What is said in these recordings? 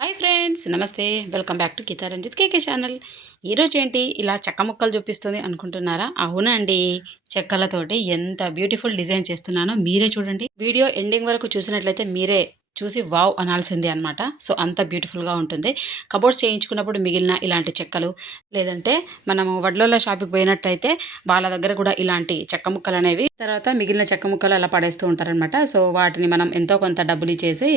Hi friends, నమస్తే. Welcome back to Geeta Ranjith KK channel. ఈరోజు ఏంటి ఇలా చెక్క ముక్కలు చూపిస్తుంది అనుకుంటున్నారా? అవునండి, చెక్కలతోటి ఎంత బ్యూటిఫుల్ డిజైన్ చేస్తున్నానో మీరే చూడండి. వీడియో ఎండింగ్ వరకు చూసినట్లయితే మీరే చూసి వావ్ అనాల్సిందే అనమాట. సో అంత బ్యూటిఫుల్గా ఉంటుంది. కబోర్డ్స్ చేయించుకున్నప్పుడు మిగిలిన ఇలాంటి చెక్కలు, లేదంటే మనము వడ్లోళ్ళ షాప్కి పోయినట్టయితే వాళ్ళ దగ్గర కూడా ఇలాంటి చెక్క ముక్కలు అనేవి, తర్వాత మిగిలిన చెక్క ముక్కలు అలా పడేస్తూ ఉంటారనమాట. సో వాటిని మనం ఎంతో కొంత డబ్బులు ఇచ్చేసి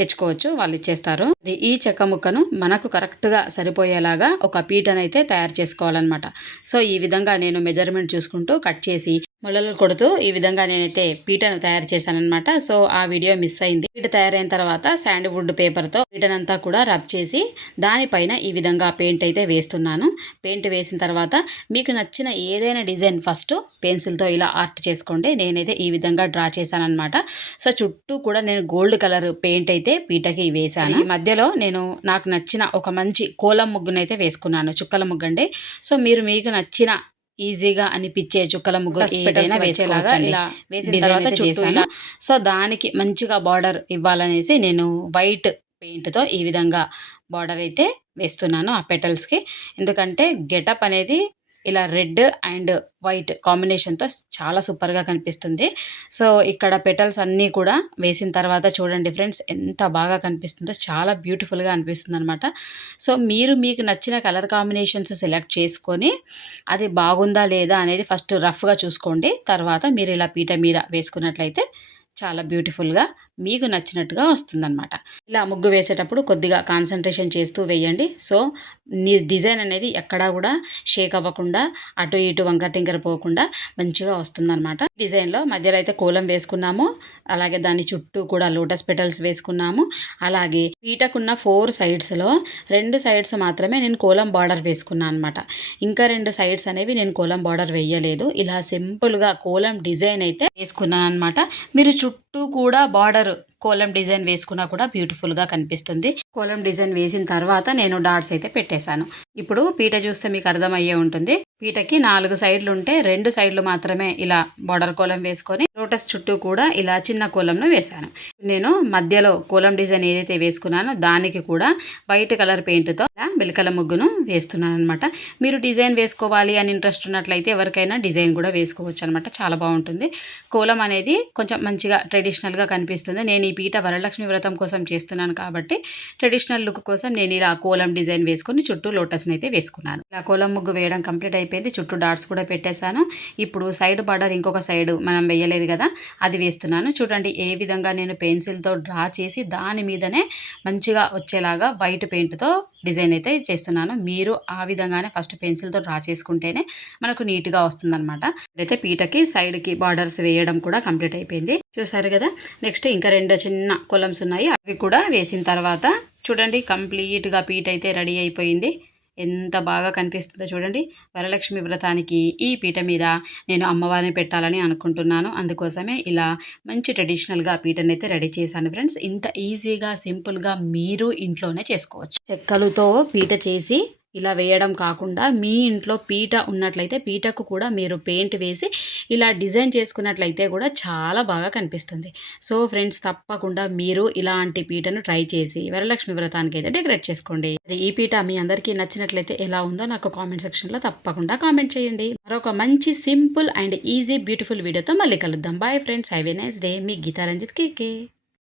తెచ్చుకోవచ్చు, వాళ్ళు ఇచ్చేస్తారు. ఈ చెక్క ముక్కను మనకు కరెక్ట్గా సరిపోయేలాగా ఒక పీటనైతే తయారు చేసుకోవాలన్నమాట. సో ఈ విధంగా నేను మెజర్మెంట్ చూసుకుంటూ కట్ చేసి మొలలు కొడుతూ ఈ విధంగా నేనైతే పీటను తయారు చేశానమాట. సో ఆ వీడియో మిస్ అయింది. పీట తయారైన తర్వాత శాండ్వుడ్ పేపర్తో పీటనంతా కూడా రబ్ చేసి దానిపైన ఈ విధంగా పెయింట్ అయితే వేస్తున్నాను. పెయింట్ వేసిన తర్వాత మీకు నచ్చిన ఏదైనా డిజైన్ ఫస్ట్ పెన్సిల్తో ఇలా ఆర్ట్ చేసుకోండి. నేనైతే ఈ విధంగా డ్రా చేశానమాట. సో చుట్టూ కూడా నేను గోల్డ్ కలర్ పెయింట్ అయితే పీటకి వేశాను. మధ్యలో నేను నాకు నచ్చిన ఒక మంచి కోలం ముగ్గునైతే వేసుకున్నాను, చుక్కల ముగ్గు. సో మీకు నచ్చిన ఈజీగా అనిపించే చుక్కల ముగ్గు ఏదైనా వేసేలాగా ఇలా వేసిన తర్వాత చేశాను. సో దానికి మంచిగా బార్డర్ ఇవ్వాలనేసి నేను వైట్ పెయింట్తో ఈ విధంగా బార్డర్ అయితే వేస్తున్నాను ఆ పెటల్స్కి. ఎందుకంటే గెటప్ అనేది ఇలా రెడ్ అండ్ వైట్ కాంబినేషన్తో చాలా సూపర్గా కనిపిస్తుంది. సో ఇక్కడ పెటల్స్ అన్నీ కూడా వేసిన తర్వాత చూడండి ఫ్రెండ్స్, ఎంత బాగా కనిపిస్తుందో, చాలా బ్యూటిఫుల్గా అనిపిస్తుంది అనమాట. సో మీకు నచ్చిన కలర్ కాంబినేషన్స్ సెలెక్ట్ చేసుకొని అది బాగుందా లేదా అనేది ఫస్ట్ రఫ్గా చూసుకోండి. తర్వాత మీరు ఇలా పీట మీద వేసుకున్నట్లయితే చాలా బ్యూటిఫుల్గా మీకు నచ్చినట్టుగా వస్తుందన్నమాట. ఇలా ముగ్గు వేసేటప్పుడు కొద్దిగా కాన్సన్ట్రేషన్ చేస్తూ వేయండి. సో డిజైన్ అనేది ఎక్కడా కూడా షేక్ అవ్వకుండా, అటు ఇటు వంకర టింకర పోకుండా మంచిగా వస్తుందన్నమాట. డిజైన్లో మధ్యలో అయితే కోలం వేసుకున్నాము, అలాగే దాని చుట్టూ కూడా లోటస్ పెటల్స్ వేసుకున్నాము. అలాగే పీటకున్న 4 సైడ్స్లో 2 సైడ్స్ మాత్రమే నేను కోలం బార్డర్ వేసుకున్నాను అనమాట. ఇంకా 2 సైడ్స్ అనేవి నేను కోలం బార్డర్ వేయలేదు. ఇలా సింపుల్గా కోలం డిజైన్ అయితే వేసుకున్నాను అనమాట. మీరు చుట్టూ కూడా బార్డర్ కోలం డిజైన్ వేసుకున్నా కూడా బ్యూటిఫుల్గా కనిపిస్తుంది. కోలం డిజైన్ వేసిన తర్వాత నేను డాట్స్ అయితే పెట్టేశాను. ఇప్పుడు పీట చూస్తే మీకు అర్థమయ్యే ఉంటుంది. పీటకి 4 సైడ్లు ఉంటే 2 సైడ్లు మాత్రమే ఇలా బార్డర్ కోలం వేసుకొని లోటస్ చుట్టూ కూడా ఇలా చిన్న కోలంను వేశాను. నేను మధ్యలో కోలం డిజైన్ ఏదైతే వేసుకున్నానో దానికి కూడా వైట్ కలర్ పెయింట్తో బిలకల ముగ్గును వేస్తున్నాను అనమాట. మీరు డిజైన్ వేసుకోవాలి అని ఇంట్రెస్ట్ ఉన్నట్లయితే ఎవరికైనా డిజైన్ కూడా వేసుకోవచ్చు అనమాట. చాలా బాగుంటుంది. కోలం అనేది కొంచెం మంచిగా ట్రెడిషనల్గా కనిపిస్తుంది. నేను ఈ పీట వరలక్ష్మి వ్రతం కోసం చేస్తున్నాను కాబట్టి ట్రెడిషనల్ లుక్ కోసం నేను ఇలా కోలం డిజైన్ వేసుకొని చుట్టూ లోటస్ని అయితే వేసుకున్నాను. ఇలా కోలం ముగ్గు వేయడం కంప్లీట్ అయిపోయింది. చుట్టూ డాట్స్ కూడా పెట్టేశాను. ఇప్పుడు సైడ్ బార్డర్ ఇంకొక సైడ్ మనం వేయలేదు కదా, అది వేస్తున్నాను. చూడండి ఏ విధంగా నేను పెన్సిల్తో డ్రా చేసి దాని మీదనే మంచిగా వచ్చేలాగా వైట్ పెయింట్తో డిజైన్ అయితే చేస్తున్నాను. మీరు ఆ విధంగానే ఫస్ట్ పెన్సిల్తో డ్రా చేసుకుంటేనే మనకు నీట్గా వస్తుందన్నమాట. అయితే పీటకి సైడ్కి బార్డర్స్ వేయడం కూడా కంప్లీట్ అయిపోయింది. చూసారు కదా. నెక్స్ట్ ఇంకా 2 చిన్న కొలమ్స్ ఉన్నాయి, అవి కూడా వేసిన తర్వాత చూడండి కంప్లీట్గా పీట అయితే రెడీ అయిపోయింది. ఎంత బాగా కనిపిస్తుందో చూడండి. వరలక్ష్మి వ్రతానికి ఈ పీట మీద నేను అమ్మవారిని పెట్టాలని అనుకుంటున్నాను. అందుకోసమే ఇలా మంచి ట్రెడిషనల్గా పీటని అయితే రెడీ చేశాను ఫ్రెండ్స్. ఇంత ఈజీగా సింపుల్గా మీరు ఇంట్లోనే చేసుకోవచ్చు. చెక్కలతో పీట చేసి ఇలా వేయడం కాకుండా మీ ఇంట్లో పీట ఉన్నట్లయితే పీటకు కూడా మీరు పెయింట్ వేసి ఇలా డిజైన్ చేసుకున్నట్లయితే కూడా చాలా బాగా కనిపిస్తుంది. సో ఫ్రెండ్స్, తప్పకుండా మీరు ఇలాంటి పీటను ట్రై చేసి వరలక్ష్మి వ్రతానికి అయితే డెకరేట్ చేసుకోండి. ఈ పీట మీ అందరికీ నచ్చినట్లయితే ఎలా ఉందో నాకు కామెంట్ సెక్షన్లో తప్పకుండా కామెంట్ చేయండి. మరొక మంచి సింపుల్ అండ్ ఈజీ బ్యూటిఫుల్ వీడియోతో మళ్ళీ కలుద్దాం. Bye friends, have a nice day. మీ గీతా రంజిత్ కేకే.